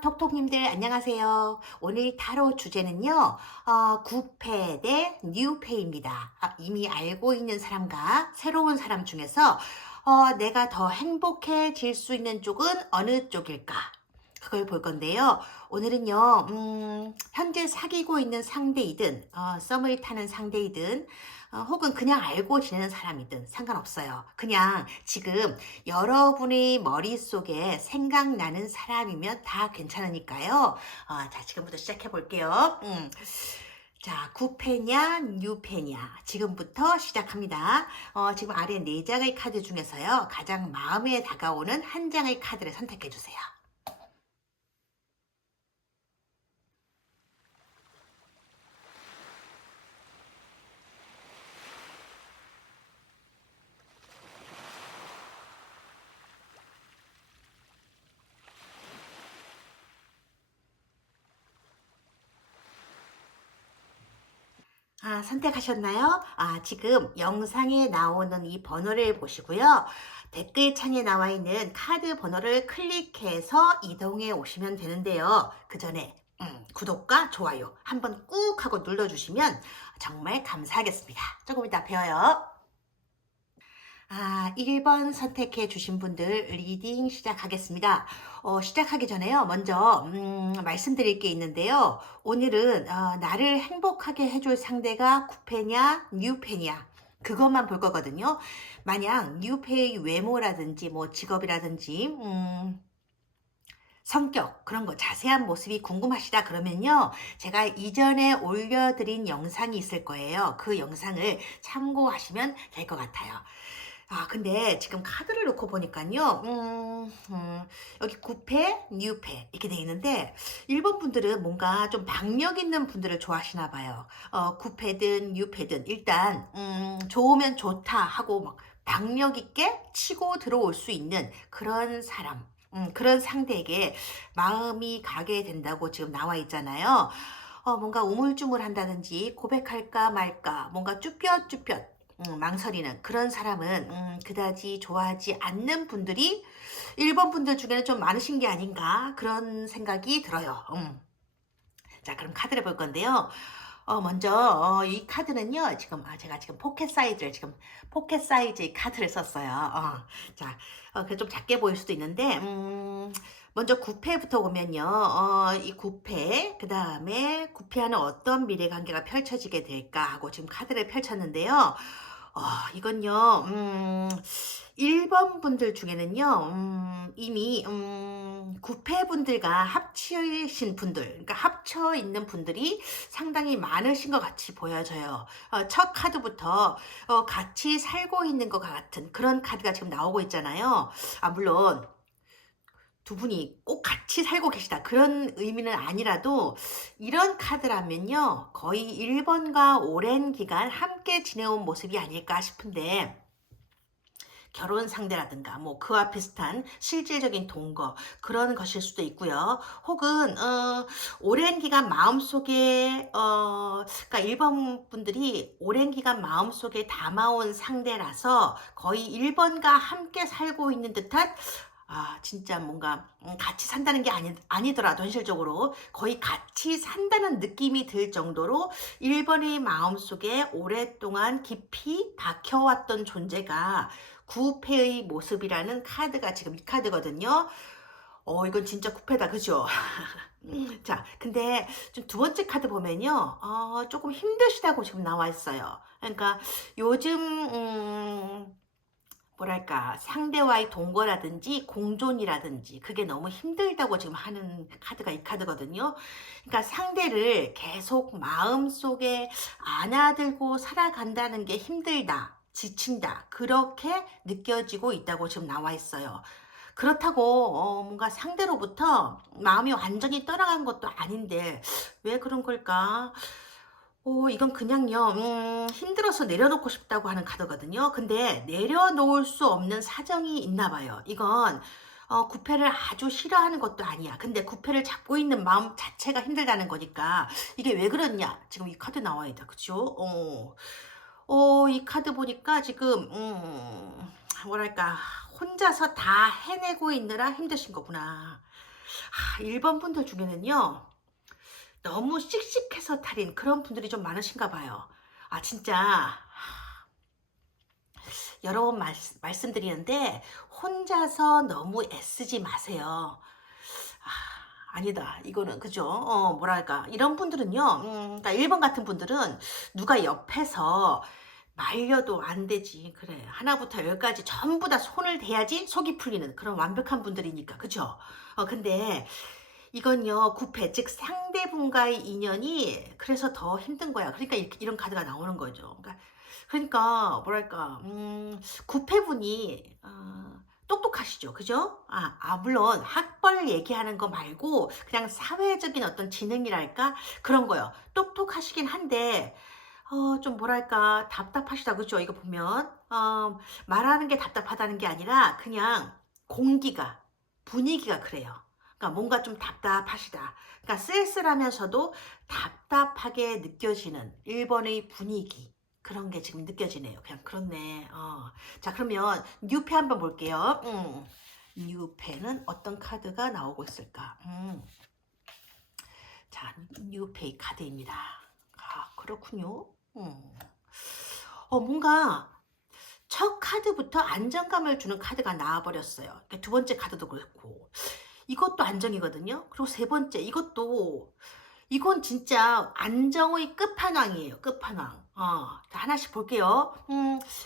톡톡님들 안녕하세요. 오늘 타로 주제는요, 구패 대 뉴패입니다. 이미 알고 있는 사람과 새로운 사람 중에서 내가 더 행복해질 수 있는 쪽은 어느 쪽일까? 그걸 볼 건데요. 오늘은요, 현재 사귀고 있는 상대이든, 썸을 타는 상대이든, 혹은 그냥 알고 지내는 사람이든 상관없어요. 그냥 지금 여러분의 머릿속에 생각나는 사람이면 다 괜찮으니까요. 자, 지금부터 시작해 볼게요. 자, 구패냐, 뉴패냐. 지금부터 시작합니다. 지금 아래 네 장의 카드 중에서요. 가장 마음에 다가오는 한 장의 카드를 선택해 주세요. 선택하셨나요? 지금 영상에 나오는 이 번호를 보시고요. 댓글창에 나와 있는 카드 번호를 클릭해서 이동해 오시면 되는데요. 그 전에 구독과 좋아요 한번 꾹 하고 눌러주시면 정말 감사하겠습니다. 조금 이따 봬요. 1번 선택해 주신 분들 리딩 시작하겠습니다. 시작하기 전에요. 먼저 말씀드릴 게 있는데요. 오늘은 나를 행복하게 해줄 상대가 구패냐 뉴패냐 그것만 볼 거거든요. 만약 뉴패의 외모라든지 뭐 직업이라든지 성격 그런 거 자세한 모습이 궁금하시다 그러면요. 제가 이전에 올려드린 영상이 있을 거예요. 그 영상을 참고하시면 될 것 같아요. 근데 지금 카드를 놓고 보니까요, 여기 9패, 뉴패 이렇게 돼 있는데, 일본 분들은 뭔가 좀 박력 있는 분들을 좋아하시나 봐요. 9패든 뉴패든 일단, 좋으면 좋다 하고 막 박력 있게 치고 들어올 수 있는 그런 사람, 그런 상대에게 마음이 가게 된다고 지금 나와 있잖아요. 뭔가 우물쭈물한다든지 고백할까 말까, 뭔가 쭈뼛쭈뼛 망설이는 그런 사람은 그다지 좋아하지 않는 분들이 일본 분들 중에는 좀 많으신 게 아닌가 그런 생각이 들어요. 자, 그럼 카드를 볼 건데요. 먼저 이 카드는요. 지금 제가 지금 포켓 사이즈의 카드를 썼어요. 자, 그 좀 작게 보일 수도 있는데 먼저 구패부터 보면요. 이 구패 그다음에 구패와는 어떤 미래 관계가 펼쳐지게 될까 하고 지금 카드를 펼쳤는데요. 이건요, 1번 분들 중에는요, 이미, 구패분들과 합치신 분들, 그러니까 합쳐 있는 분들이 상당히 많으신 것 같이 보여져요. 첫 카드부터, 같이 살고 있는 것 같은 그런 카드가 지금 나오고 있잖아요. 물론, 두 분이 꼭 같이 살고 계시다. 그런 의미는 아니라도 이런 카드라면요. 거의 1번과 오랜 기간 함께 지내온 모습이 아닐까 싶은데 결혼 상대라든가 뭐 그와 비슷한 실질적인 동거 그런 것일 수도 있고요. 혹은 오랜 기간 마음속에 그러니까 일본 분들이 오랜 기간 마음속에 담아온 상대라서 거의 1번과 함께 살고 있는 듯한 진짜 뭔가 같이 산다는 게 아니더라도 현실적으로 거의 같이 산다는 느낌이 들 정도로 1번의 마음속에 오랫동안 깊이 박혀왔던 존재가 구패의 모습이라는 카드가 지금 이 카드거든요. 이건 진짜 구패다, 그죠? 자, 근데 좀 두 번째 카드 보면요, 조금 힘드시다고 지금 나와 있어요. 그러니까 요즘, 뭐랄까, 상대와의 동거라든지 공존이라든지 그게 너무 힘들다고 지금 하는 카드가 이 카드거든요. 그러니까 상대를 계속 마음속에 안아들고 살아간다는 게 힘들다, 지친다, 그렇게 느껴지고 있다고 지금 나와 있어요. 그렇다고 뭔가 상대로부터 마음이 완전히 떠나간 것도 아닌데 왜 그런 걸까? 이건 그냥요, 힘들어서 내려놓고 싶다고 하는 카드거든요. 근데 내려놓을 수 없는 사정이 있나 봐요. 이건, 구패를 아주 싫어하는 것도 아니야. 근데 구패를 잡고 있는 마음 자체가 힘들다는 거니까, 이게 왜 그러냐? 지금 이 카드 나와 있다. 그쵸? 이 카드 보니까 지금, 뭐랄까, 혼자서 다 해내고 있느라 힘드신 거구나. 1번 분들 중에는요. 너무 씩씩해서 탈인 그런 분들이 좀 많으신가 봐요. 진짜 여러 번 말씀드리는데 혼자서 너무 애쓰지 마세요. 아니다. 이거는 그죠? 뭐랄까 이런 분들은요. 그러니까 1번 같은 분들은 누가 옆에서 말려도 안 되지. 그래. 하나부터 열까지 전부 다 손을 대야지 속이 풀리는 그런 완벽한 분들이니까. 그죠? 근데 이건요. 구패 즉 상대분과의 인연이 그래서 더 힘든 거야. 그러니까 이런 카드가 나오는 거죠. 그러니까 뭐랄까 구패분이 똑똑하시죠. 그죠? 물론 학벌 얘기하는 거 말고 그냥 사회적인 어떤 지능이랄까? 그런 거요. 똑똑하시긴 한데 좀 뭐랄까 답답하시다. 그죠? 이거 보면 말하는 게 답답하다는 게 아니라 그냥 공기가 분위기가 그래요. 그러니까 뭔가 좀 답답하시다. 그러니까 쓸쓸하면서도 답답하게 느껴지는 1번의 분위기. 그런 게 지금 느껴지네요. 그냥 그렇네. 자, 그러면 뉴페 한번 볼게요. 뉴페는 어떤 카드가 나오고 있을까? 자, 뉴페 카드입니다. 그렇군요. 뭔가 첫 카드부터 안정감을 주는 카드가 나와버렸어요. 그러니까 두 번째 카드도 그렇고 이것도 안정이거든요. 그리고 세 번째 이건 진짜 안정의 끝판왕이에요. 끝판왕. 자, 하나씩 볼게요.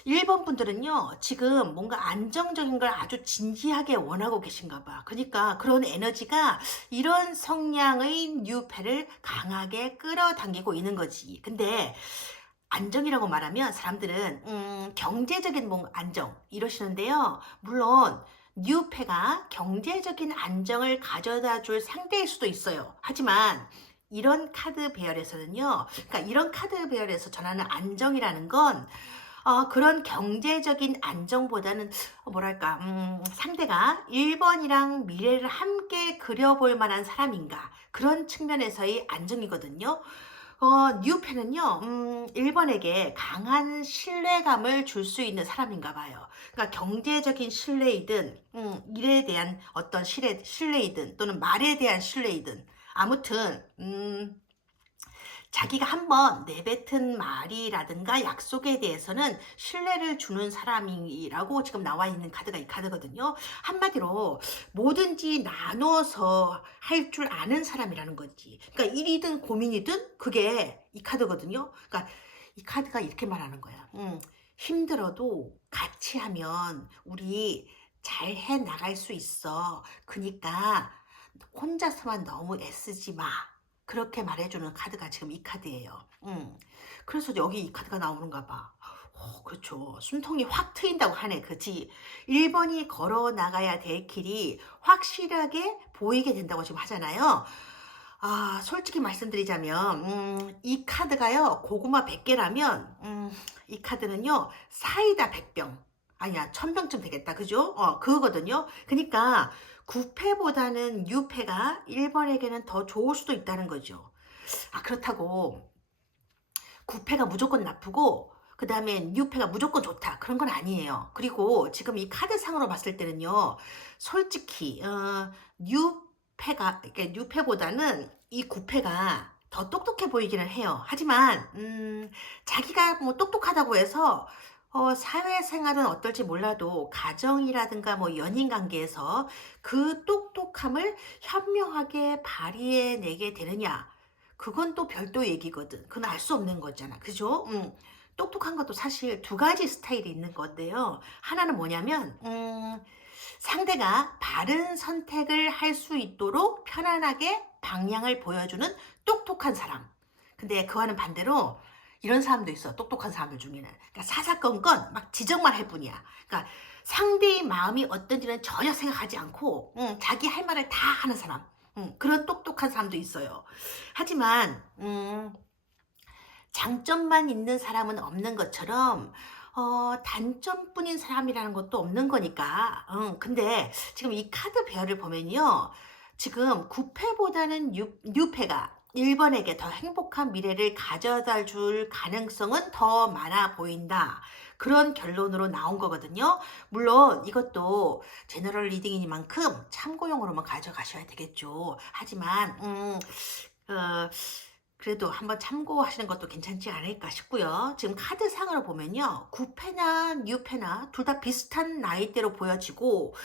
1번 분들은요, 지금 뭔가 안정적인 걸 아주 진지하게 원하고 계신가 봐. 그러니까 그런 에너지가 이런 성향의 뉴페를 강하게 끌어당기고 있는 거지. 근데 안정이라고 말하면 사람들은 경제적인 안정 이러시는데요. 물론 뉴페가 경제적인 안정을 가져다 줄 상대일 수도 있어요. 하지만 이런 카드 배열에서는요. 그러니까 이런 카드 배열에서 전하는 안정이라는 건 그런 경제적인 안정보다는 뭐랄까 상대가 1번이랑 미래를 함께 그려볼 만한 사람인가 그런 측면에서의 안정이거든요. 뉴페는요, 1번에게 강한 신뢰감을 줄 수 있는 사람인가 봐요. 그러니까 경제적인 신뢰이든, 일에 대한 어떤 신뢰이든, 또는 말에 대한 신뢰이든, 아무튼, 자기가 한번 내뱉은 말이라든가 약속에 대해서는 신뢰를 주는 사람이라고 지금 나와 있는 카드가 이 카드거든요. 한마디로 뭐든지 나눠서 할 줄 아는 사람이라는 거지. 그러니까 일이든 고민이든 그게 이 카드거든요. 그러니까 이 카드가 이렇게 말하는 거야. 힘들어도 같이 하면 우리 잘 해 나갈 수 있어. 그러니까 혼자서만 너무 애쓰지 마. 그렇게 말해주는 카드가 지금 이 카드예요. 그래서 여기 이 카드가 나오는가 봐. 그렇죠. 숨통이 확 트인다고 하네. 그치? 1번이 걸어 나가야 될 길이 확실하게 보이게 된다고 지금 하잖아요. 솔직히 말씀드리자면, 이 카드가요, 고구마 100개라면, 이 카드는요, 사이다 100병. 아니야, 1000병쯤 되겠다. 그죠? 그거거든요. 그러니까, 9패보다는 6패가 1번에게는 더 좋을 수도 있다는 거죠. 그렇다고 9패가 무조건 나쁘고 그 다음에 6패가 무조건 좋다. 그런 건 아니에요. 그리고 지금 이 카드상으로 봤을 때는요. 솔직히 6패가 그러니까 6패보다는 이 9패가 더 똑똑해 보이기는 해요. 하지만 자기가 뭐 똑똑하다고 해서 사회생활은 어떨지 몰라도 가정이라든가 뭐 연인 관계에서 그 똑똑함을 현명하게 발휘해내게 되느냐. 그건 또 별도 얘기거든. 그건 알 수 없는 거잖아. 그죠? 똑똑한 것도 사실 두 가지 스타일이 있는 건데요. 하나는 뭐냐면, 상대가 바른 선택을 할 수 있도록 편안하게 방향을 보여주는 똑똑한 사람. 근데 그와는 반대로 이런 사람도 있어. 똑똑한 사람들 중에는. 그러니까 사사건건 막 지적만 할 뿐이야. 그러니까 상대의 마음이 어떤지는 전혀 생각하지 않고 자기 할 말을 다 하는 사람. 그런 똑똑한 사람도 있어요. 하지만 장점만 있는 사람은 없는 것처럼 단점뿐인 사람이라는 것도 없는 거니까. 근데 지금 이 카드 배열을 보면요. 지금 9패보다는 6패가 1번에게 더 행복한 미래를 가져다 줄 가능성은 더 많아 보인다. 그런 결론으로 나온 거거든요. 물론 이것도 제너럴 리딩이니만큼 참고용으로만 가져가셔야 되겠죠. 하지만 어 그래도 한번 참고하시는 것도 괜찮지 않을까 싶고요. 지금 카드상으로 보면요. 9패나 뉴패나 둘 다 비슷한 나이대로 보여지고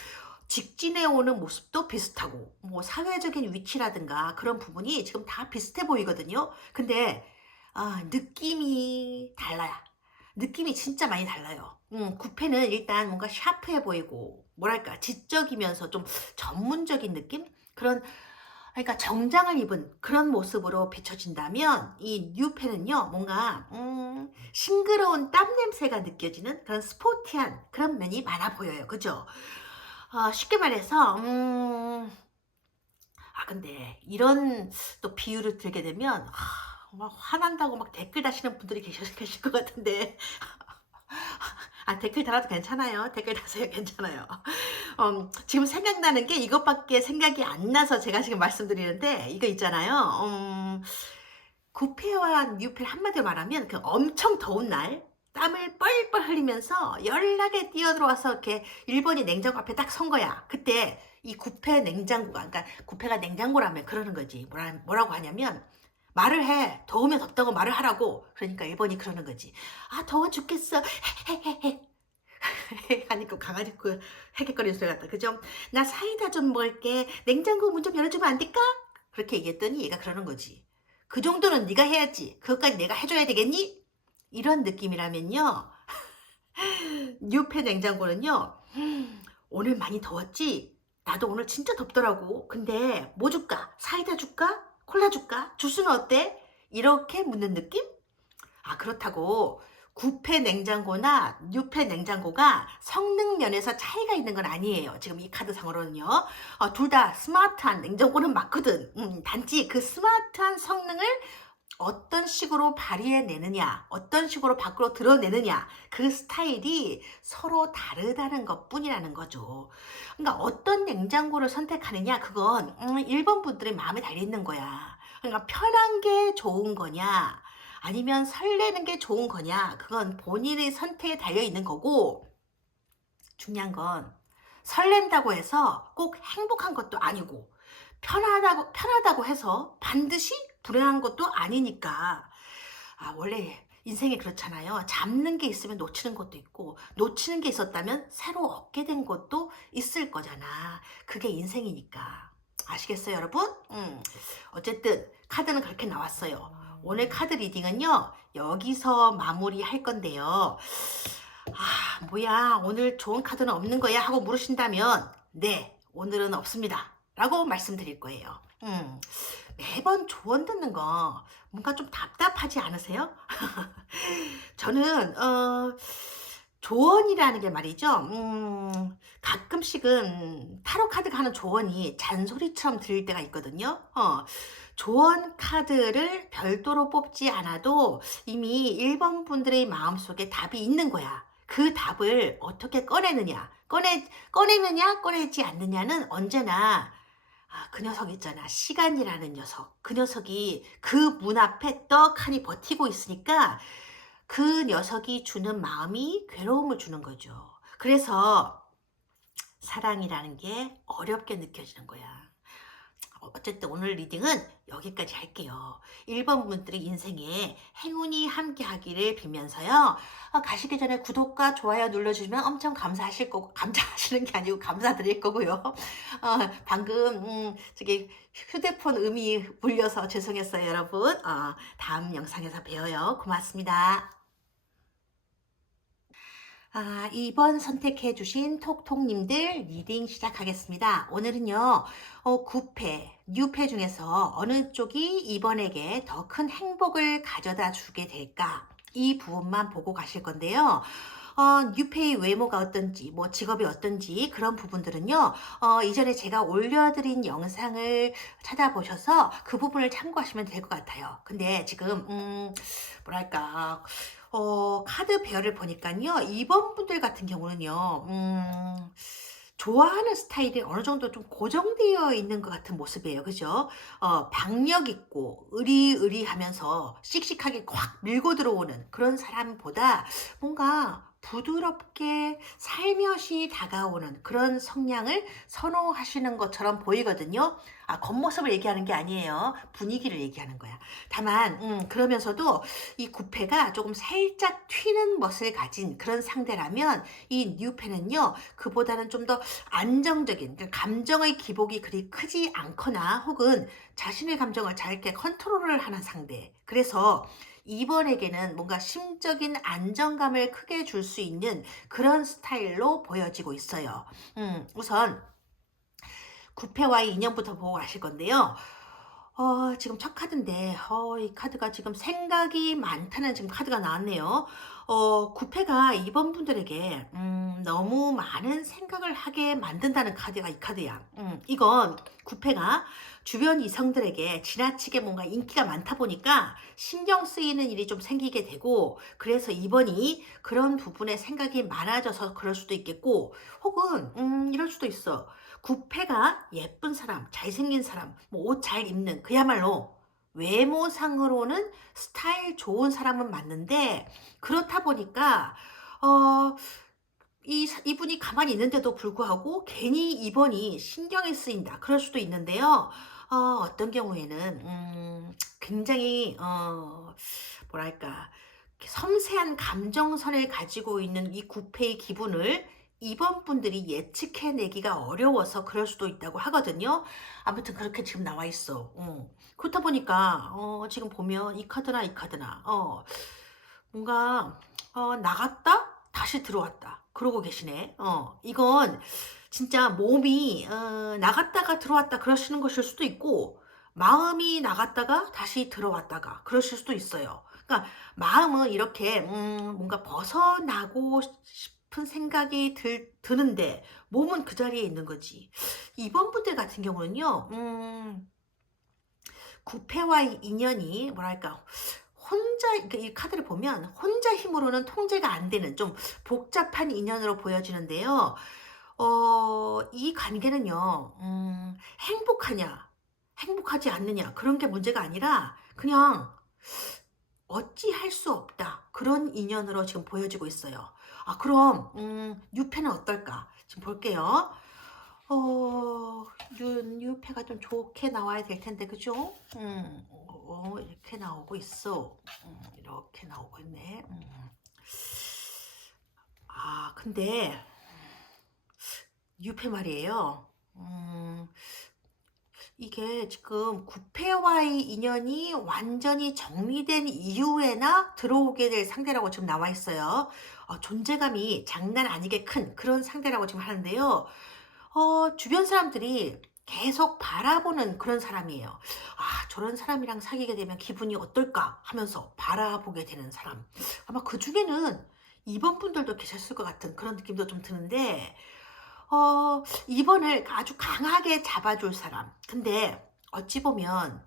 직진해 오는 모습도 비슷하고 뭐 사회적인 위치라든가 그런 부분이 지금 다 비슷해 보이거든요. 근데 느낌이 달라요. 느낌이 진짜 많이 달라요. 9패는 일단 뭔가 샤프해 보이고 뭐랄까 지적이면서 좀 전문적인 느낌? 그런 그러니까 정장을 입은 그런 모습으로 비춰진다면 이 뉴팬은요 뭔가 싱그러운 땀 냄새가 느껴지는 그런 스포티한 그런 면이 많아 보여요. 그죠? 쉽게 말해서 근데 이런 또 비유를 들게 되면 막 화난다고 막 댓글 다시는 분들이 계실 것 같은데 댓글 달아도 괜찮아요. 댓글 다세요. 괜찮아요. 지금 생각나는 게 이것밖에 생각이 안 나서 제가 지금 말씀드리는데 이거 있잖아요. 구페와 뉴페 한마디로 말하면 그 엄청 더운 날 땀을 뻘뻘 흘리면서 연락에 뛰어들어와서 이렇게 일본이 냉장고 앞에 딱 선 거야. 그때 이 구페 냉장고가 그러니까 구페가 냉장고라면 그러는 거지. 뭐라고 하냐면 말을 해. 더우면 덥다고 말을 하라고. 그러니까 일본이 그러는 거지. 더워 죽겠어. 하니까 강아지 그 헤헤거리는 소리 같다. 그죠? 나 사이다 좀 먹을게. 냉장고 문 좀 열어주면 안 될까? 그렇게 얘기했더니 얘가 그러는 거지. 그 정도는 네가 해야지. 그것까지 내가 해줘야 되겠니? 이런 느낌이라면요. 뉴페 냉장고는요. 오늘 많이 더웠지? 나도 오늘 진짜 덥더라고. 근데 뭐 줄까? 사이다 줄까? 콜라 줄까? 주스는 어때? 이렇게 묻는 느낌? 그렇다고 9패 냉장고나 6패 냉장고가 성능 면에서 차이가 있는 건 아니에요. 지금 이 카드상으로는요. 둘 다 스마트한 냉장고는 맞거든. 단지 그 스마트한 성능을 어떤 식으로 발휘해내느냐, 어떤 식으로 밖으로 드러내느냐, 그 스타일이 서로 다르다는 것 뿐이라는 거죠. 그러니까 어떤 냉장고를 선택하느냐, 그건 일본 분들의 마음에 달려있는 거야. 그러니까 편한 게 좋은 거냐, 아니면 설레는 게 좋은 거냐, 그건 본인의 선택에 달려있는 거고, 중요한 건 설렌다고 해서 꼭 행복한 것도 아니고, 편하다고 해서 반드시 불행한 것도 아니니까. 원래 인생이 그렇잖아요. 잡는 게 있으면 놓치는 것도 있고, 놓치는 게 있었다면 새로 얻게 된 것도 있을 거잖아. 그게 인생이니까. 아시겠어요, 여러분? 어쨌든 카드는 그렇게 나왔어요. 오늘 카드 리딩은요, 여기서 마무리할 건데요. 뭐야, 오늘 좋은 카드는 없는 거야? 하고 물으신다면, 네, 오늘은 없습니다. 라고 말씀드릴 거예요. 매번 조언 듣는 거 뭔가 좀 답답하지 않으세요? 저는 조언이라는 게 말이죠. 가끔씩은 타로 카드가 하는 조언이 잔소리처럼 들릴 때가 있거든요. 조언 카드를 별도로 뽑지 않아도 이미 1번 분들의 마음속에 답이 있는 거야. 그 답을 어떻게 꺼내느냐, 꺼내지 않느냐는 언제나 그 녀석 있잖아. 시간이라는 녀석. 그 녀석이 그 문 앞에 떡하니 버티고 있으니까 그 녀석이 주는 마음이 괴로움을 주는 거죠. 그래서 사랑이라는 게 어렵게 느껴지는 거야. 어쨌든 오늘 리딩은 여기까지 할게요. 1번 분들의 인생에 행운이 함께 하기를 빌면서요. 가시기 전에 구독과 좋아요 눌러주시면 엄청 감사하실 거고, 감사하시는 게 아니고 감사드릴 거고요. 방금 저기 휴대폰 음이 울려서 죄송했어요, 여러분. 다음 영상에서 봬요. 고맙습니다. 2번 선택해 주신 톡톡님들 리딩 시작하겠습니다. 오늘은요, 9패, 뉴패 중에서 어느 쪽이 이번에게 더 큰 행복을 가져다 주게 될까? 이 부분만 보고 가실 건데요. 뉴페의 외모가 어떤지, 뭐 직업이 어떤지 그런 부분들은요, 이전에 제가 올려드린 영상을 찾아보셔서 그 부분을 참고하시면 될 것 같아요. 근데 지금, 뭐랄까, 카드 배열을 보니까요, 2번 분들 같은 경우는요, 좋아하는 스타일이 어느 정도 좀 고정되어 있는 것 같은 모습이에요. 그죠? 박력 있고, 의리의리하면서 씩씩하게 확 밀고 들어오는 그런 사람보다 뭔가 부드럽게 살며시 다가오는 그런 성향을 선호하시는 것처럼 보이거든요. 겉모습을 얘기하는 게 아니에요. 분위기를 얘기하는 거야. 다만 그러면서도 이 구패가 조금 살짝 튀는 멋을 가진 그런 상대라면 이 뉴페는요. 그보다는 좀 더 안정적인, 그러니까 감정의 기복이 그리 크지 않거나 혹은 자신의 감정을 잘 이렇게 컨트롤을 하는 상대. 그래서 이번에게는 뭔가 심적인 안정감을 크게 줄 수 있는 그런 스타일로 보여지고 있어요. 우선 구패와의 인연부터 보고 가실 건데요. 지금 첫 카드인데, 이 카드가 지금 생각이 많다는 지금 카드가 나왔네요. 구패가 이번 분들에게, 너무 많은 생각을 하게 만든다는 카드가 이 카드야. 이건 구패가 주변 이성들에게 지나치게 뭔가 인기가 많다 보니까 신경 쓰이는 일이 좀 생기게 되고, 그래서 이번이 그런 부분에 생각이 많아져서 그럴 수도 있겠고, 혹은, 이럴 수도 있어. 구패가 예쁜 사람, 잘생긴 사람, 뭐 옷 잘 입는 그야말로 외모상으로는 스타일 좋은 사람은 맞는데 그렇다 보니까 어, 이분이 가만히 있는데도 불구하고 괜히 이번이 신경이 쓰인다. 그럴 수도 있는데요. 어떤 경우에는 굉장히 뭐랄까 섬세한 감정선을 가지고 있는 이 구패의 기분을 이번 분들이 예측해내기가 어려워서 그럴 수도 있다고 하거든요. 아무튼 그렇게 지금 나와 있어. 그렇다 보니까 지금 보면 이 카드나 이 카드나 뭔가 나갔다 다시 들어왔다 그러고 계시네. 이건 진짜 몸이 나갔다가 들어왔다 그러시는 것일 수도 있고 마음이 나갔다가 다시 들어왔다가 그러실 수도 있어요. 그러니까 마음은 이렇게 뭔가 벗어나고 싶은 생각이 드는데 몸은 그 자리에 있는 거지. 이번 분들 같은 경우는요. 구패와의 인연이 뭐랄까 혼자 그러니까 이 카드를 보면 혼자 힘으로는 통제가 안 되는 좀 복잡한 인연으로 보여지는데요. 이 관계는요. 행복하냐 행복하지 않느냐 그런 게 문제가 아니라 그냥 어찌할 수 없다. 그런 인연으로 지금 보여지고 있어요. 그럼 뉴페는 어떨까? 지금 볼게요. 뉴페가 좀 좋게 나와야 될 텐데, 그죠? 이렇게 나오고 있어. 이렇게 나오고 있네. 근데 뉴페 말이에요. 이게 지금 구패와의 인연이 완전히 정리된 이후에나 들어오게 될 상대라고 지금 나와 있어요. 존재감이 장난 아니게 큰 그런 상대라고 지금 하는데요. 주변 사람들이 계속 바라보는 그런 사람이에요. 저런 사람이랑 사귀게 되면 기분이 어떨까 하면서 바라보게 되는 사람. 아마 그 중에는 이번 분들도 계셨을 것 같은 그런 느낌도 좀 드는데, 이번을 아주 강하게 잡아줄 사람. 근데 어찌 보면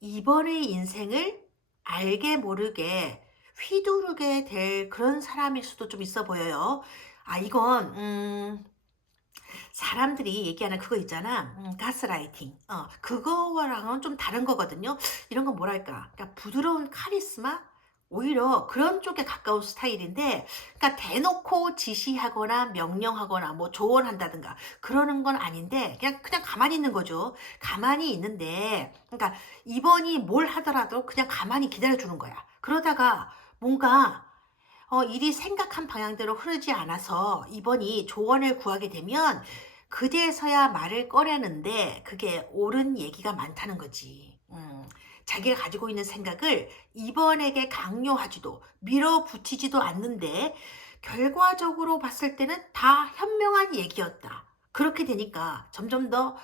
이번의 인생을 알게 모르게 휘두르게 될 그런 사람일 수도 좀 있어 보여요. 이건 사람들이 얘기하는 그거 있잖아. 가스라이팅. 그거랑은 좀 다른 거거든요. 이런 건 뭐랄까. 그러니까 부드러운 카리스마? 오히려 그런 쪽에 가까운 스타일인데, 그러니까 대놓고 지시하거나 명령하거나 뭐 조언한다든가 그러는 건 아닌데, 그냥 가만히 있는 거죠. 가만히 있는데, 그러니까 이번이 뭘 하더라도 그냥 가만히 기다려주는 거야. 그러다가 뭔가 일이 생각한 방향대로 흐르지 않아서 이번이 조언을 구하게 되면 그제서야 말을 꺼내는데 그게 옳은 얘기가 많다는 거지. 자기가 가지고 있는 생각을 이번에게 강요하지도 밀어붙이지도 않는데 결과적으로 봤을 때는 다 현명한 얘기였다. 그렇게 되니까 점점 더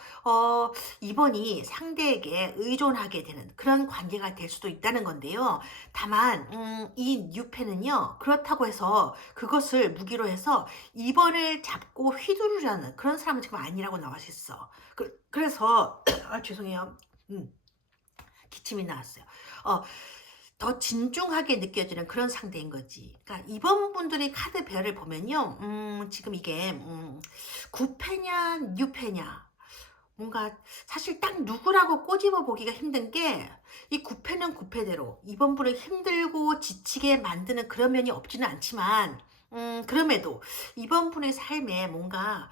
이번이 상대에게 의존하게 되는 그런 관계가 될 수도 있다는 건데요. 다만 이 뉴페는요. 그렇다고 해서 그것을 무기로 해서 이번을 잡고 휘두르려는 그런 사람은 지금 아니라고 나와 있어. 그래서 죄송해요. 기침이 나왔어요. 더 진중하게 느껴지는 그런 상대인 거지. 그러니까 이번 분들이 카드 배열을 보면요. 지금 이게 구패냐 뉴패냐 뭔가 사실 딱 누구라고 꼬집어 보기가 힘든 게 이 구패는 구패대로 이번 분을 힘들고 지치게 만드는 그런 면이 없지는 않지만 그럼에도 이번 분의 삶에 뭔가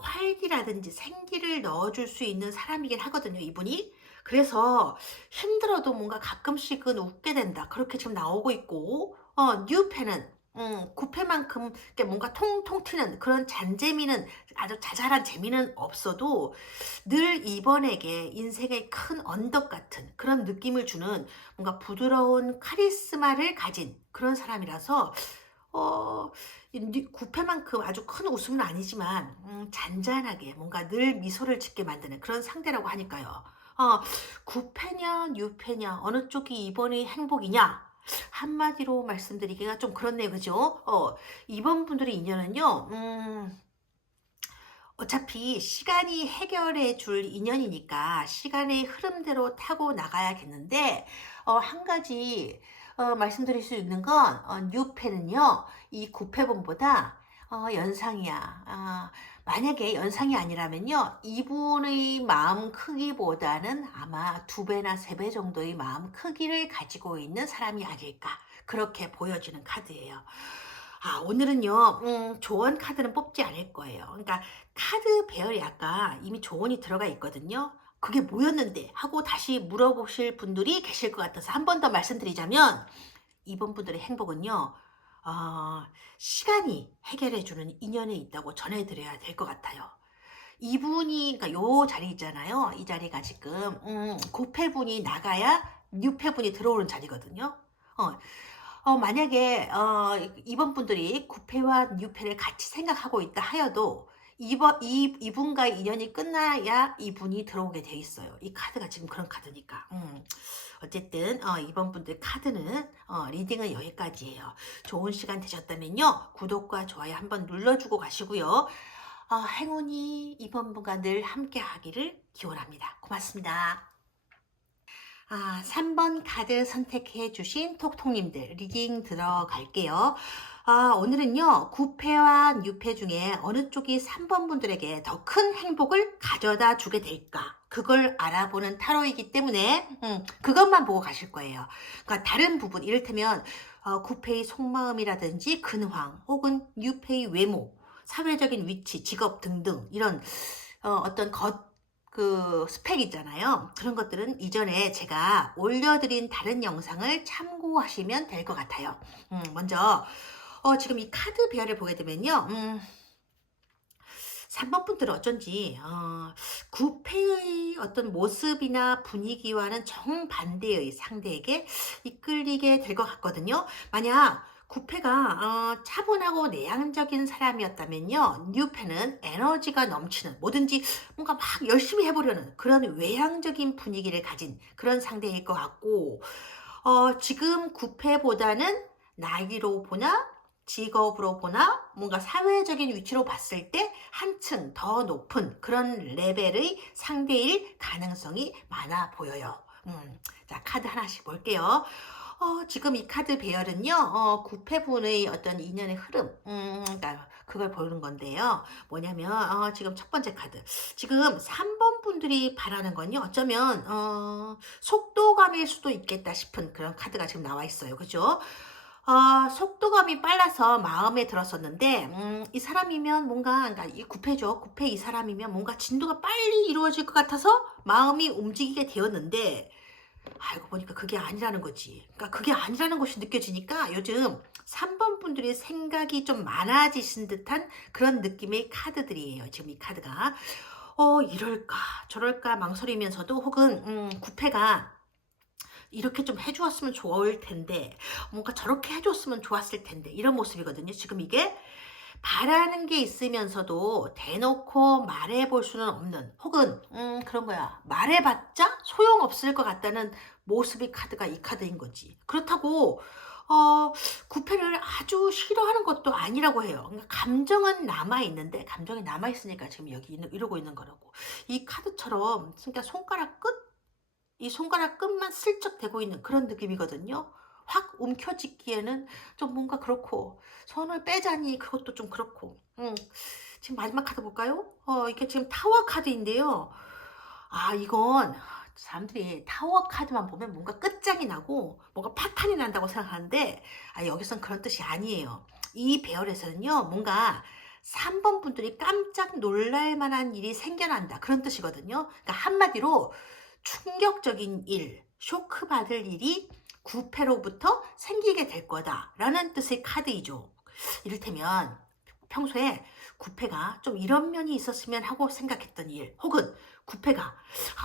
활기라든지 생기를 넣어줄 수 있는 사람이긴 하거든요, 이분이. 그래서 힘들어도 뭔가 가끔씩은 웃게 된다. 그렇게 지금 나오고 있고, 뉴페는, 구패만큼 이렇게 뭔가 통통 튀는 그런 잔재미는, 아주 자잘한 재미는 없어도 늘 이번에게 인생의 큰 언덕 같은 그런 느낌을 주는 뭔가 부드러운 카리스마를 가진 그런 사람이라서, 어, 구패만큼 아주 큰 웃음은 아니지만, 잔잔하게 뭔가 늘 미소를 짓게 만드는 그런 상대라고 하니까요. 어, 구패냐, 뉴패냐, 어느 쪽이 이번이 행복이냐? 한마디로 말씀드리기가 좀 그렇네요. 그죠? 이번 분들의 인연은요, 어차피 시간이 해결해 줄 인연이니까 시간의 흐름대로 타고 나가야겠는데, 한 가지 말씀드릴 수 있는 건, 뉴페는요 이 구패분보다 연상이야. 만약에 연상이 아니라면요 이분의 마음 크기보다는 아마 2배나 3배 정도의 마음 크기를 가지고 있는 사람이 아닐까, 그렇게 보여지는 카드예요. 오늘은요, 조언 카드는 뽑지 않을 거예요. 그러니까 카드 배열이 아까 이미 조언이 들어가 있거든요. 그게 뭐였는데? 하고 다시 물어보실 분들이 계실 것 같아서 한 번 더 말씀드리자면, 이번 분들의 행복은요, 어, 시간이 해결해주는 인연에 있다고 전해드려야 될 것 같아요. 이분이, 그러니까 요 자리 있잖아요. 이 자리가 지금, 고패분이 나가야 뉴패분이 들어오는 자리거든요. 어, 만약에 이번 분들이 구패와 뉴패를 같이 생각하고 있다 하여도 이분과의 인연이 끝나야 이분이 들어오게 돼 있어요. 이 카드가 지금 그런 카드니까. 어쨌든 이번 분들 카드는 리딩은 여기까지예요. 좋은 시간 되셨다면요, 구독과 좋아요 한번 눌러주고 가시고요. 행운이 이번 분과 늘 함께 하기를 기원합니다. 고맙습니다. 3번 카드 선택해 주신 톡톡님들 리딩 들어갈게요. 오늘은요, 구패와 뉴패 중에 어느 쪽이 3번 분들에게 더 큰 행복을 가져다 주게 될까? 그걸 알아보는 타로이기 때문에, 그것만 보고 가실 거예요. 그러니까 다른 부분, 이를테면, 구패의 속마음이라든지 근황, 혹은 뉴패의 외모, 사회적인 위치, 직업 등등, 이런, 어떤 스펙 있잖아요. 그런 것들은 이전에 제가 올려드린 다른 영상을 참고하시면 될 것 같아요. 먼저, 지금 이 카드 배열을 보게 되면요. 3번 분들은 어쩐지, 구패의 어떤 모습이나 분위기와는 정반대의 상대에게 이끌리게 될 것 같거든요. 만약 구패가 차분하고 내향적인 사람이었다면요, 뉴패는 에너지가 넘치는, 뭐든지 뭔가 막 열심히 해보려는 그런 외향적인 분위기를 가진 그런 상대일 것 같고, 지금 구패보다는 나이로 보나 직업으로 보나 뭔가 사회적인 위치로 봤을 때 한층 더 높은 그런 레벨의 상대일 가능성이 많아 보여요. 자, 카드 하나씩 볼게요. 지금 이 카드 배열은요, 구패분의 어떤 인연의 흐름, 그러니까 그걸 보는 건데요. 뭐냐면, 지금 첫 번째 카드. 지금 3번 분들이 바라는 건요, 어쩌면, 속도감일 수도 있겠다 싶은 그런 카드가 지금 나와 있어요. 그죠? 속도감이 빨라서 마음에 들었었는데, 이 사람이면 뭔가, 그러니까 이 구패죠. 구패 이 사람이면 뭔가 진도가 빨리 이루어질 것 같아서 마음이 움직이게 되었는데, 알고 보니까 그게 아니라는 거지. 그러니까 그게 아니라는 것이 느껴지니까 요즘 3번 분들이 생각이 좀 많아지신 듯한 그런 느낌의 카드들이에요. 지금 이 카드가. 이럴까 저럴까 망설이면서도, 혹은 구패가 이렇게 좀 해주었으면 좋을 텐데, 뭔가 저렇게 해줬으면 좋았을 텐데, 이런 모습이거든요. 지금 이게 바라는 게 있으면서도 대놓고 말해볼 수는 없는, 혹은 그런 거야, 말해봤자 소용없을 것 같다는 모습의 카드가 이 카드인 거지. 그렇다고 구패를 아주 싫어하는 것도 아니라고 해요. 그러니까 감정은 남아있는데, 감정이 남아있으니까 지금 여기 이러고 있는 거라고. 이 카드처럼 그러니까 이 손가락 끝만 슬쩍 대고 있는 그런 느낌이거든요. 확 움켜쥐기에는 좀 뭔가 그렇고, 손을 빼자니 그것도 좀 그렇고. 지금 마지막 카드 볼까요? 이게 지금 타워 카드인데요. 이건 사람들이 타워 카드만 보면 뭔가 끝장이 나고 뭔가 파탄이 난다고 생각하는데, 여기선 그런 뜻이 아니에요. 이 배열에서는요, 뭔가 3번 분들이 깜짝 놀랄 만한 일이 생겨난다. 그런 뜻이거든요. 그러니까 한마디로 충격적인 일, 쇼크받을 일이 구패로부터 생기게 될 거다라는 뜻의 카드이죠. 이를테면 평소에 구패가 좀 이런 면이 있었으면 하고 생각했던 일, 혹은 구패가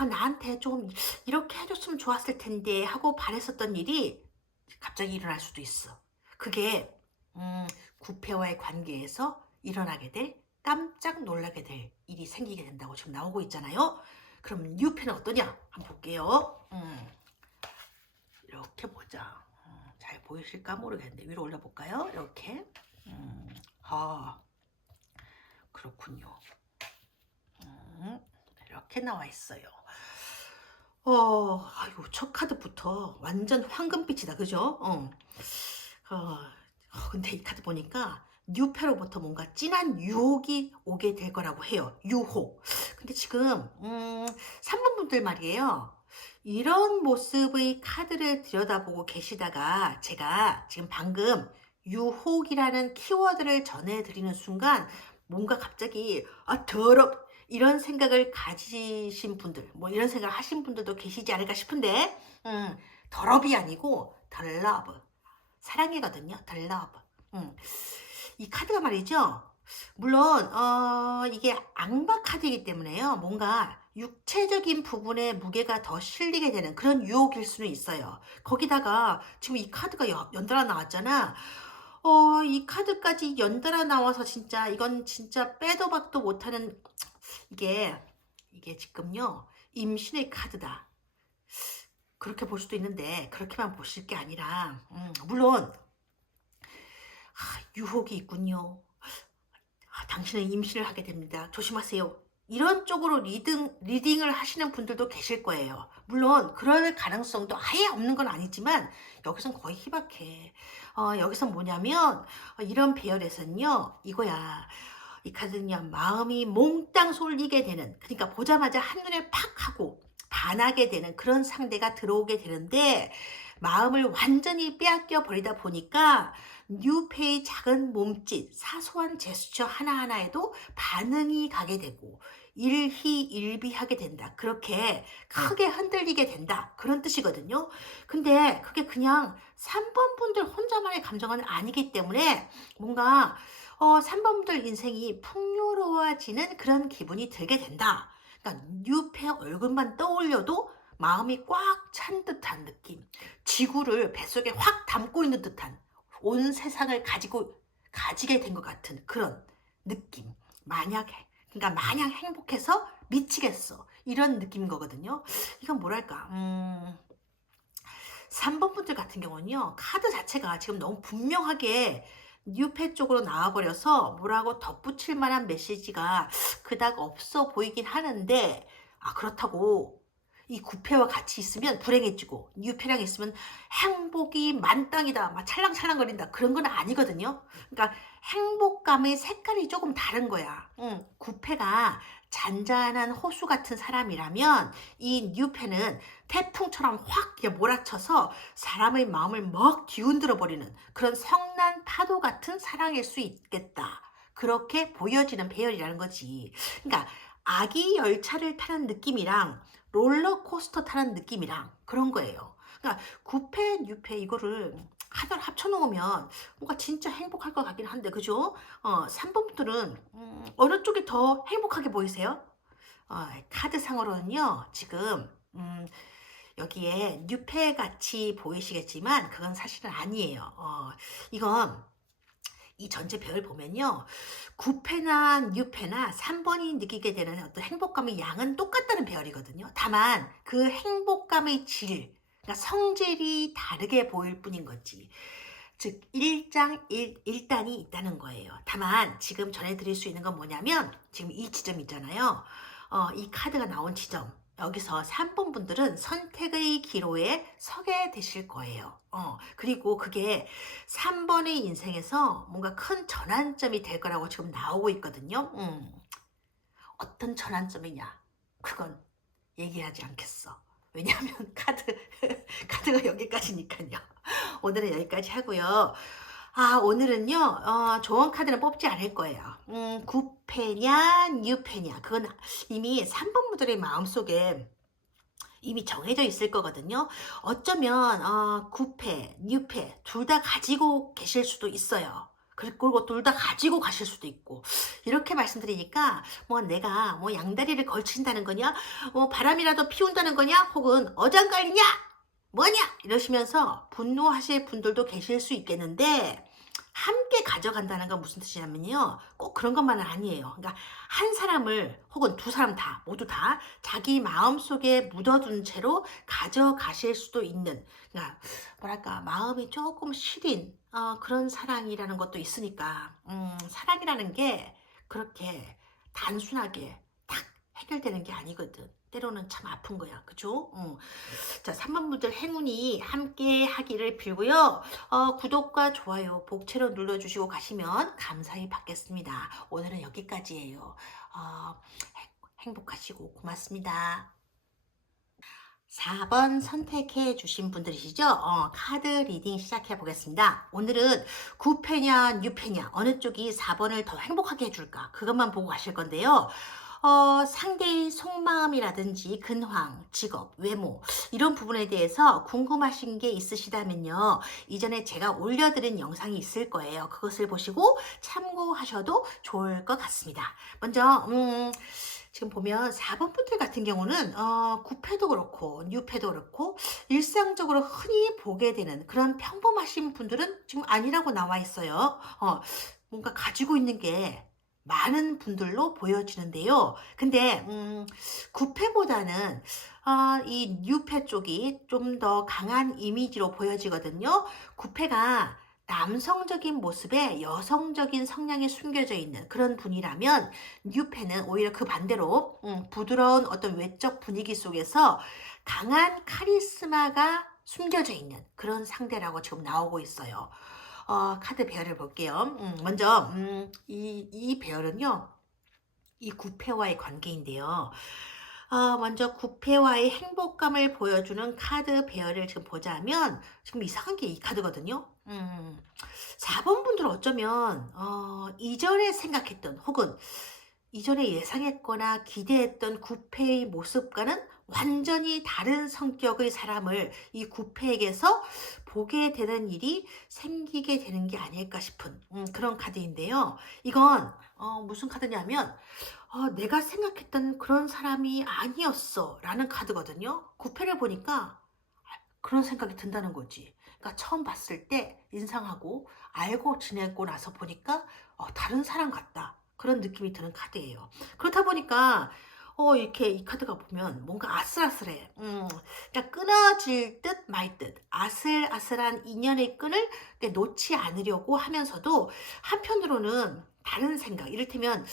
나한테 좀 이렇게 해줬으면 좋았을 텐데 하고 바랬었던 일이 갑자기 일어날 수도 있어. 그게 구패와의 관계에서 일어나게 될, 깜짝 놀라게 될 일이 생기게 된다고 지금 나오고 있잖아요. 그럼 뉴패는 어떠냐? 한번 볼게요. 이렇게 보자. 잘 보이실까 모르겠는데 위로 올려볼까요? 이렇게. 아, 그렇군요. 이렇게 나와 있어요. 아이고, 첫 카드부터 완전 황금빛이다, 그죠? 근데 이 카드 보니까 뉴페로부터 뭔가 진한 유혹이 오게 될 거라고 해요. 유혹. 근데 지금 3번 분들 말이에요. 이런 모습의 카드를 들여다보고 계시다가 제가 지금 방금 유혹이라는 키워드를 전해드리는 순간 뭔가 갑자기 더럽 이런 생각을 가지신 분들, 뭐 이런 생각을 하신 분들도 계시지 않을까 싶은데 더럽이 아니고 덜러브, 사랑이거든요. 덜러브. 이 카드가 말이죠. 물론 이게 악마 카드이기 때문에요. 뭔가 육체적인 부분에 무게가 더 실리게 되는 그런 유혹일 수는 있어요. 거기다가 지금 이 카드가 연달아 나왔잖아. 이 카드까지 연달아 나와서 진짜 이건 진짜 빼도 박도 못하는 이게 지금요 임신의 카드다. 그렇게 볼 수도 있는데 그렇게만 보실 게 아니라 물론 유혹이 있군요. 당신은 임신을 하게 됩니다. 조심하세요. 이런 쪽으로 리딩을 하시는 분들도 계실 거예요. 물론 그럴 가능성도 아예 없는 건 아니지만 여기선 거의 희박해. 여기선 뭐냐면 이런 배열에서는요. 이거야. 이 카드는요. 마음이 몽땅 쏠리게 되는, 그러니까 보자마자 한눈에 팍 하고 반하게 되는 그런 상대가 들어오게 되는데 마음을 완전히 빼앗겨 버리다 보니까 뉴페의 작은 몸짓, 사소한 제스처 하나하나에도 반응이 가게 되고 일희일비하게 된다. 그렇게 크게 흔들리게 된다. 그런 뜻이거든요. 근데 그게 그냥 3번 분들 혼자만의 감정은 아니기 때문에 뭔가 3번 분들 인생이 풍요로워지는 그런 기분이 들게 된다. 그러니까 뉴페 얼굴만 떠올려도 마음이 꽉 찬 듯한 느낌, 지구를 뱃속에 확 담고 있는 듯한, 온 세상을 가지게 된 것 같은 그런 느낌. 그러니까 마냥 행복해서 미치겠어. 이런 느낌인 거거든요. 이건 뭐랄까, 3번 분들 같은 경우는요, 카드 자체가 지금 너무 분명하게 뉴페 쪽으로 나와버려서 뭐라고 덧붙일 만한 메시지가 그닥 없어 보이긴 하는데, 그렇다고 이 구패와 같이 있으면 불행해지고 뉴패랑 있으면 행복이 만땅이다, 막 찰랑찰랑거린다, 그런 건 아니거든요. 그러니까 행복감의 색깔이 조금 다른 거야. 구패가 잔잔한 호수 같은 사람이라면 이 뉴패는 태풍처럼 확 몰아쳐서 사람의 마음을 먹 뒤흔들어 버리는 그런 성난 파도 같은 사랑일 수 있겠다. 그렇게 보여지는 배열이라는 거지. 그러니까 아기 열차를 타는 느낌이랑 롤러코스터 타는 느낌이랑 그런 거예요. 그러니까 9패, 6패 이거를 하나 합쳐놓으면 뭔가 진짜 행복할 것 같긴 한데, 그죠? 3번분들은 어느 쪽이 더 행복하게 보이세요? 카드상으로는요, 지금 여기에 뉴페 같이 보이시겠지만 그건 사실은 아니에요. 이건 이 전체 배열 보면요. 9패나 뉴패나 3번이 느끼게 되는 어떤 행복감의 양은 똑같다는 배열이거든요. 다만 그 행복감의 질, 그러니까 성질이 다르게 보일 뿐인 거지. 즉 일단이 있다는 거예요. 다만 지금 전해드릴 수 있는 건 뭐냐면 지금 이 지점 있잖아요. 이 카드가 나온 지점. 여기서 3번 분들은 선택의 기로에 서게 되실 거예요. 그리고 그게 3번의 인생에서 뭔가 큰 전환점이 될 거라고 지금 나오고 있거든요. 어떤 전환점이냐? 그건 얘기하지 않겠어. 왜냐하면 카드가 여기까지니까요. 오늘은 여기까지 하고요. 오늘은요, 좋은 카드는 뽑지 않을 거예요. 9패냐, 뉴패냐. 그건 이미 3번 분들의 마음속에 이미 정해져 있을 거거든요. 어쩌면, 9패, 뉴패, 둘 다 가지고 계실 수도 있어요. 그리고 둘 다 가지고 가실 수도 있고. 이렇게 말씀드리니까, 뭐 내가 뭐 양다리를 걸친다는 거냐, 뭐 바람이라도 피운다는 거냐, 혹은 어장관리냐, 뭐냐, 이러시면서 분노하실 분들도 계실 수 있겠는데, 함께 가져간다는 건 무슨 뜻이냐면요. 꼭 그런 것만은 아니에요. 그러니까 한 사람을 혹은 두 사람 다 모두 다 자기 마음속에 묻어둔 채로 가져가실 수도 있는, 그러니까 뭐랄까 마음이 조금 시린 그런 사랑이라는 것도 있으니까 사랑이라는 게 그렇게 단순하게 딱 해결되는 게 아니거든. 때로는 참 아픈 거야. 그죠? 자, 3번 분들 행운이 함께 하기를 빌고요. 구독과 좋아요, 복채로 눌러주시고 가시면 감사히 받겠습니다. 오늘은 여기까지예요. 행복하시고 고맙습니다. 4번 선택해 주신 분들이시죠? 카드 리딩 시작해 보겠습니다. 오늘은 9패냐, 뉴패냐, 어느 쪽이 4번을 더 행복하게 해줄까? 그것만 보고 가실 건데요. 상대의 속마음이라든지 근황, 직업, 외모 이런 부분에 대해서 궁금하신 게 있으시다면요. 이전에 제가 올려드린 영상이 있을 거예요. 그것을 보시고 참고하셔도 좋을 것 같습니다. 먼저 지금 보면 4번 분들 같은 경우는 9패도 그렇고 뉴패도 그렇고 일상적으로 흔히 보게 되는 그런 평범하신 분들은 지금 아니라고 나와 있어요. 뭔가 가지고 있는 게 많은 분들로 보여지는데요. 근데 9패보다는 이 뉴패 쪽이 좀 더 강한 이미지로 보여지거든요. 9패가 남성적인 모습에 여성적인 성향이 숨겨져 있는 그런 분이라면 뉴패는 오히려 그 반대로 부드러운 어떤 외적 분위기 속에서 강한 카리스마가 숨겨져 있는 그런 상대라고 지금 나오고 있어요. 카드 배열을 볼게요. 먼저 이 배열은요. 이 9패와의 관계인데요. 먼저 9패와의 행복감을 보여주는 카드 배열을 지금 보자면 지금 이상한 게 이 카드거든요. 4번 분들은 어쩌면 이전에 생각했던 혹은 이전에 예상했거나 기대했던 9패의 모습과는 완전히 다른 성격의 사람을 이 9패에게서 보게 되는 일이 생기게 되는 게 아닐까 싶은 그런 카드인데요. 이건 무슨 카드냐면 내가 생각했던 그런 사람이 아니었어 라는 카드거든요. 9패를 보니까 그런 생각이 든다는 거지. 그러니까 처음 봤을 때 인상하고 알고 지내고 나서 보니까 다른 사람 같다. 그런 느낌이 드는 카드예요. 그렇다 보니까 이렇게 이 카드가 보면 뭔가 아슬아슬해. 그러니까 끊어질 듯 말 듯. 아슬아슬한 인연의 끈을 놓지 않으려고 하면서도 한편으로는 다른 생각, 이를테면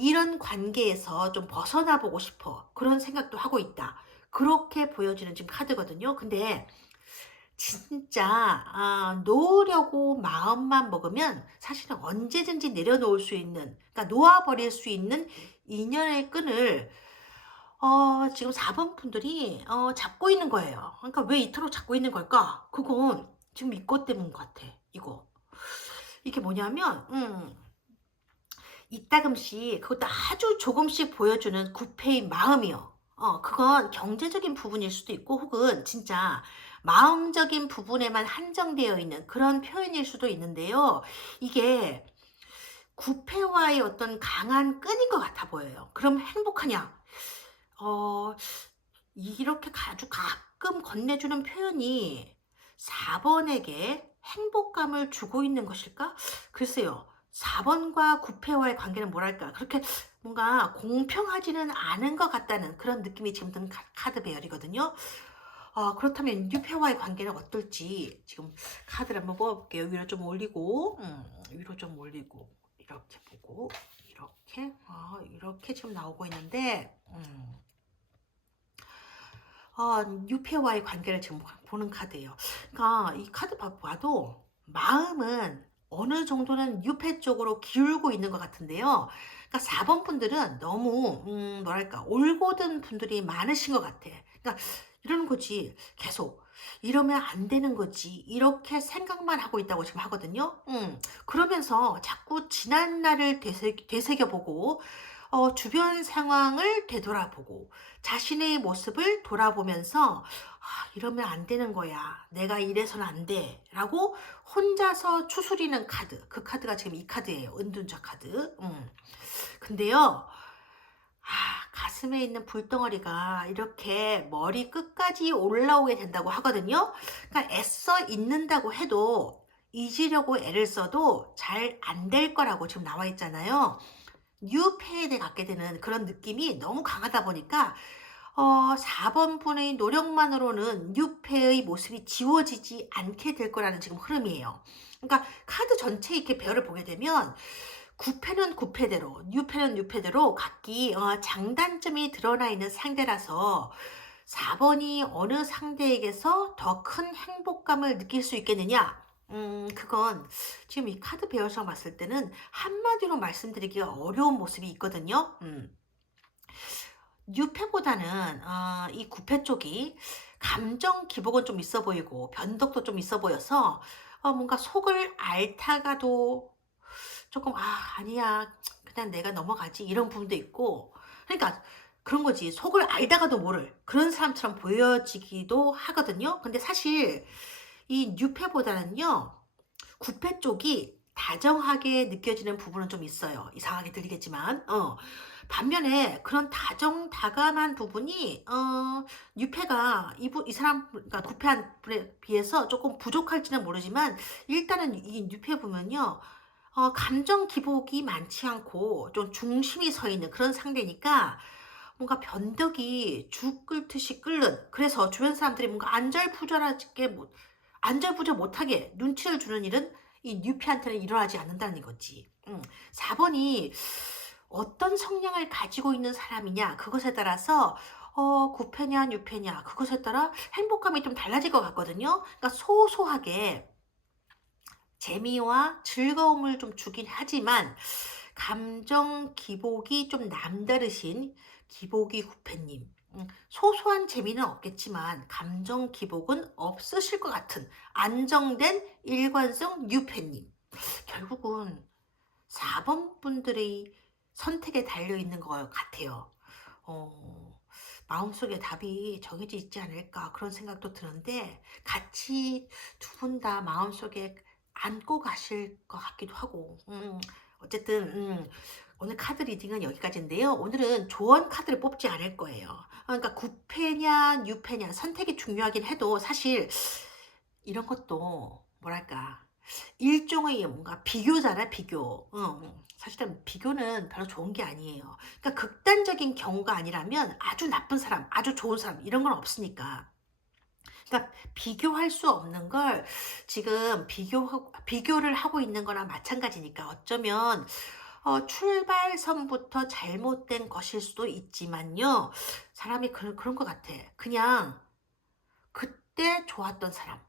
이런 관계에서 좀 벗어나 보고 싶어. 그런 생각도 하고 있다. 그렇게 보여지는 지금 카드거든요. 근데 진짜 놓으려고 마음만 먹으면 사실은 언제든지 내려놓을 수 있는, 그러니까 놓아버릴 수 있는 인연의 끈을 지금 4번 분들이 잡고 있는 거예요. 그러니까 왜 이토록 잡고 있는 걸까? 그건 지금 이것 때문인 것 같아. 이게 뭐냐면 이따금씩 그것도 아주 조금씩 보여주는 구패의 마음이요. 그건 경제적인 부분일 수도 있고 혹은 진짜 마음적인 부분에만 한정되어 있는 그런 표현일 수도 있는데요. 이게 구패와의 어떤 강한 끈인 것 같아 보여요. 그럼 행복하냐? 이렇게 아주 가끔 건네주는 표현이 4번에게 행복감을 주고 있는 것일까? 글쎄요. 4번과 9패와의 관계는 뭐랄까 그렇게 뭔가 공평하지는 않은 것 같다는 그런 느낌이 지금 드는 카드 배열이거든요. 그렇다면 6패와의 관계는 어떨지 지금 카드를 한번 뽑아볼게요. 위로 좀 올리고 위로 좀 올리고 이렇게 보고 이렇게 지금 나오고 있는데 6패와의 관계를 지금 보는 카드예요. 그러니까 이 카드 봐도 마음은 어느 정도는 6패 쪽으로 기울고 있는 것 같은데요. 그러니까 4번 분들은 너무 뭐랄까 올곧은 분들이 많으신 것 같아. 그러니까 이러는 거지. 계속 이러면 안 되는 거지. 이렇게 생각만 하고 있다고 지금 하거든요. 그러면서 자꾸 지난 날을 되새겨보고, 주변 상황을 되돌아보고, 자신의 모습을 돌아보면서, 이러면 안 되는 거야. 내가 이래서는 안 돼. 라고 혼자서 추스리는 카드. 그 카드가 지금 이 카드예요. 은둔자 카드. 근데요, 가슴에 있는 불덩어리가 이렇게 머리 끝까지 올라오게 된다고 하거든요. 그러니까 애써 잊는다고 해도 잊으려고 애를 써도 잘 안 될 거라고 지금 나와 있잖아요. 뉴페이에 갖게 되는 그런 느낌이 너무 강하다 보니까 4번 분의 노력만으로는 뉴페의 모습이 지워지지 않게 될 거라는 지금 흐름이에요. 그러니까 카드 전체 이렇게 배열을 보게 되면 9패는 9패대로, 뉴패는 뉴패대로 각기 장단점이 드러나 있는 상대라서 4번이 어느 상대에게서 더 큰 행복감을 느낄 수 있겠느냐? 그건 지금 이 카드 배열상 봤을 때는 한마디로 말씀드리기가 어려운 모습이 있거든요. 뉴패보다는 이 9패 쪽이 감정 기복은 좀 있어 보이고 변덕도 좀 있어 보여서 뭔가 속을 앓다가도 조금 '아니야. 그냥 내가 넘어가지.' 이런 부분도 있고, 그러니까 그런 거지. 속을 알다가도 모를 그런 사람처럼 보여지기도 하거든요. 근데 사실 이 뉴페보다는요, 구패 쪽이 다정하게 느껴지는 부분은 좀 있어요. 이상하게 들리겠지만. 반면에 그런 다정다감한 부분이 뉴페가 이 사람, 그러니까 구패한 분에 비해서 조금 부족할지는 모르지만, 일단은 이 뉴페 보면요, 감정 기복이 많지 않고 좀 중심이 서 있는 그런 상대니까 뭔가 변덕이 죽 끓듯이 끓는, 그래서 주변 사람들이 뭔가 안절부절 못하게 눈치를 주는 일은 이 뉴피한테는 일어나지 않는다는 거지. 4번이 어떤 성향을 가지고 있는 사람이냐 그것에 따라서 구패냐 뉴패냐 그것에 따라 행복감이 좀 달라질 것 같거든요. 그러니까 소소하게 재미와 즐거움을 좀 주긴 하지만 감정 기복이 좀 남다르신 기복이 구패님, 소소한 재미는 없겠지만 감정 기복은 없으실 것 같은 안정된 일관성 뉴패님. 결국은 4번 분들의 선택에 달려 있는 것 같아요. 마음속에 답이 정해져 있지 않을까 그런 생각도 드는데, 같이 두 분 다 마음속에 안고 가실 것 같기도 하고. 어쨌든 오늘 카드 리딩은 여기까지인데요. 오늘은 조언 카드를 뽑지 않을 거예요. 그러니까 9패냐 뉴패냐 선택이 중요하긴 해도 사실 이런 것도 뭐랄까, 일종의 뭔가 비교잖아, 비교. 사실은 비교는 별로 좋은 게 아니에요. 그러니까 극단적인 경우가 아니라면 아주 나쁜 사람, 아주 좋은 사람 이런 건 없으니까. 그러니까 비교할 수 없는 걸 지금 비교를 하고 있는 거나 마찬가지니까, 어쩌면 출발선부터 잘못된 것일 수도 있지만요. 사람이 그런 것 같아. 그냥 그때 좋았던 사람,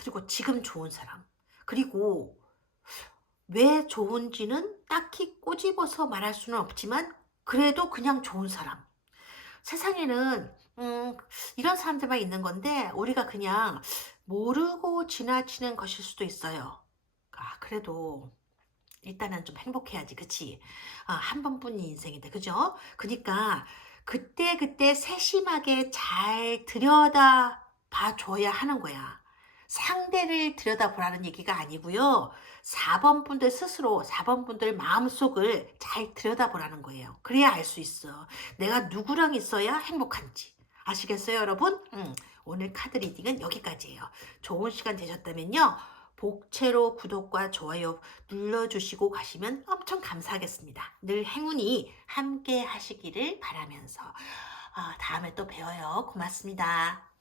그리고 지금 좋은 사람, 그리고 왜 좋은지는 딱히 꼬집어서 말할 수는 없지만 그래도 그냥 좋은 사람. 세상에는 이런 사람들만 있는 건데 우리가 그냥 모르고 지나치는 것일 수도 있어요. 그래도 일단은 좀 행복해야지, 그치? 한 번뿐인 인생인데, 그죠? 그니까 그때그때 세심하게 잘 들여다 봐줘야 하는 거야. 상대를 들여다보라는 얘기가 아니고요. 4번 분들 스스로, 4번 분들 마음속을 잘 들여다보라는 거예요. 그래야 알 수 있어. 내가 누구랑 있어야 행복한지. 아시겠어요, 여러분? 오늘 카드 리딩은 여기까지예요. 좋은 시간 되셨다면요, 복채로 구독과 좋아요 눌러주시고 가시면 엄청 감사하겠습니다. 늘 행운이 함께 하시기를 바라면서 다음에 또 봬요. 고맙습니다.